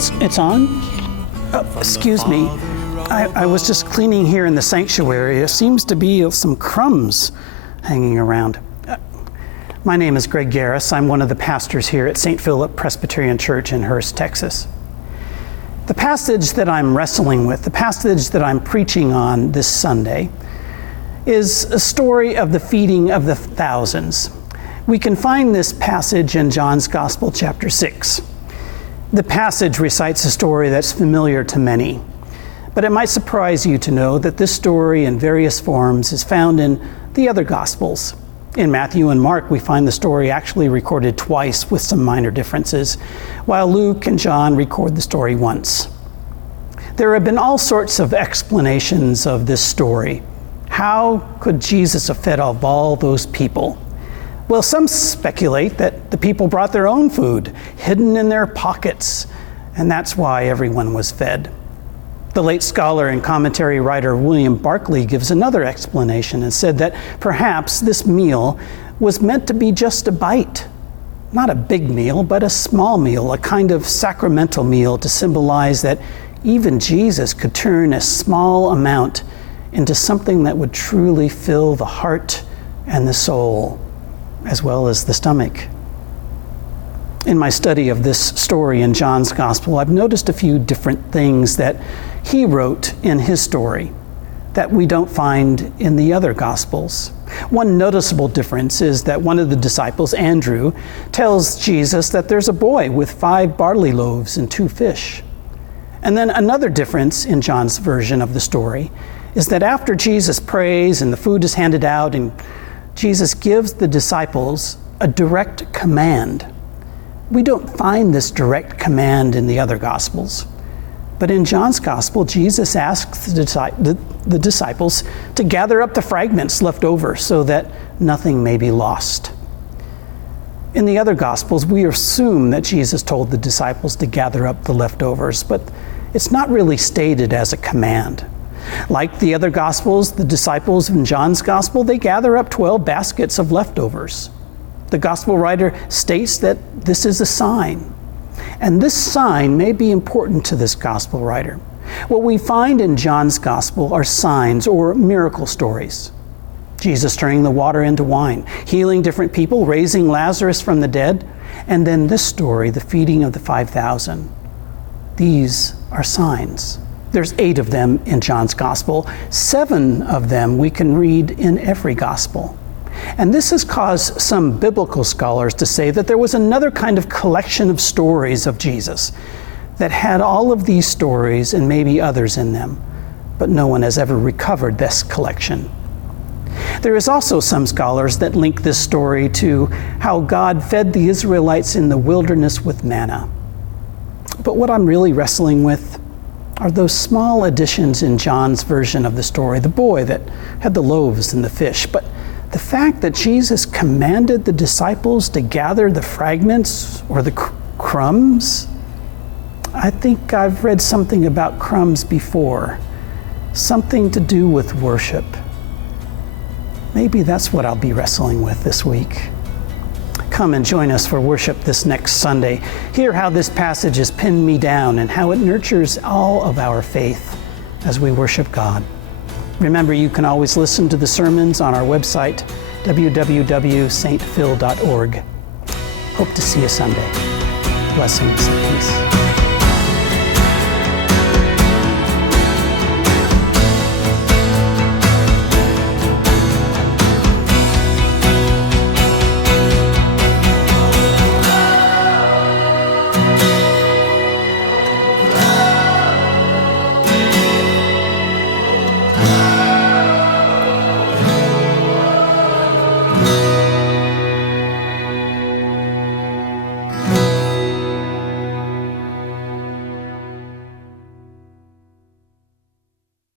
It's on? Excuse me. I was just cleaning here in the sanctuary. There seems to be some crumbs hanging around. My name is Greg Garris. I'm one of the pastors here at St. Philip Presbyterian Church in Hurst, Texas. The passage that I'm wrestling with, the passage that I'm preaching on this Sunday, is a story of the feeding of the thousands. We can find this passage in John's Gospel, chapter 6. The passage recites a story that's familiar to many, but it might surprise you to know that this story in various forms is found in the other Gospels. In Matthew and Mark, we find the story actually recorded twice with some minor differences, while Luke and John record the story once. There have been all sorts of explanations of this story. How could Jesus have fed all those people? Well, some speculate that the people brought their own food, hidden in their pockets, and that's why everyone was fed. The late scholar and commentary writer William Barclay gives another explanation and said that perhaps this meal was meant to be just a bite. Not a big meal, but a small meal, a kind of sacramental meal to symbolize that even Jesus could turn a small amount into something that would truly fill the heart and the soul, as well as the stomach. In my study of this story in John's Gospel, I've noticed a few different things that he wrote in his story that we don't find in the other Gospels. One noticeable difference is that one of the disciples, Andrew, tells Jesus that there's a boy with 5 barley loaves and 2 fish. And then another difference in John's version of the story is that after Jesus prays and the food is handed out, and Jesus gives the disciples a direct command. We don't find this direct command in the other Gospels. But in John's Gospel, Jesus asks the disciples to gather up the fragments left over so that nothing may be lost. In the other Gospels, we assume that Jesus told the disciples to gather up the leftovers, but it's not really stated as a command. Like the other Gospels, the disciples in John's Gospel, they gather up 12 baskets of leftovers. The Gospel writer states that this is a sign. And this sign may be important to this Gospel writer. What we find in John's Gospel are signs or miracle stories. Jesus turning the water into wine, healing different people, raising Lazarus from the dead, and then this story, the feeding of the 5,000. These are signs. There's 8 of them in John's Gospel. 7 of them we can read in every Gospel. And this has caused some biblical scholars to say that there was another kind of collection of stories of Jesus that had all of these stories and maybe others in them, but no one has ever recovered this collection. There is also some scholars that link this story to how God fed the Israelites in the wilderness with manna. But what I'm really wrestling with are those small additions in John's version of the story, the boy that had the loaves and the fish. But the fact that Jesus commanded the disciples to gather the fragments or the crumbs, I think I've read something about crumbs before, something to do with worship. Maybe that's what I'll be wrestling with this week. Come and join us for worship this next Sunday. Hear how this passage has pinned me down and how it nurtures all of our faith as we worship God. Remember, you can always listen to the sermons on our website, www.stphil.org. Hope to see you Sunday. Blessings.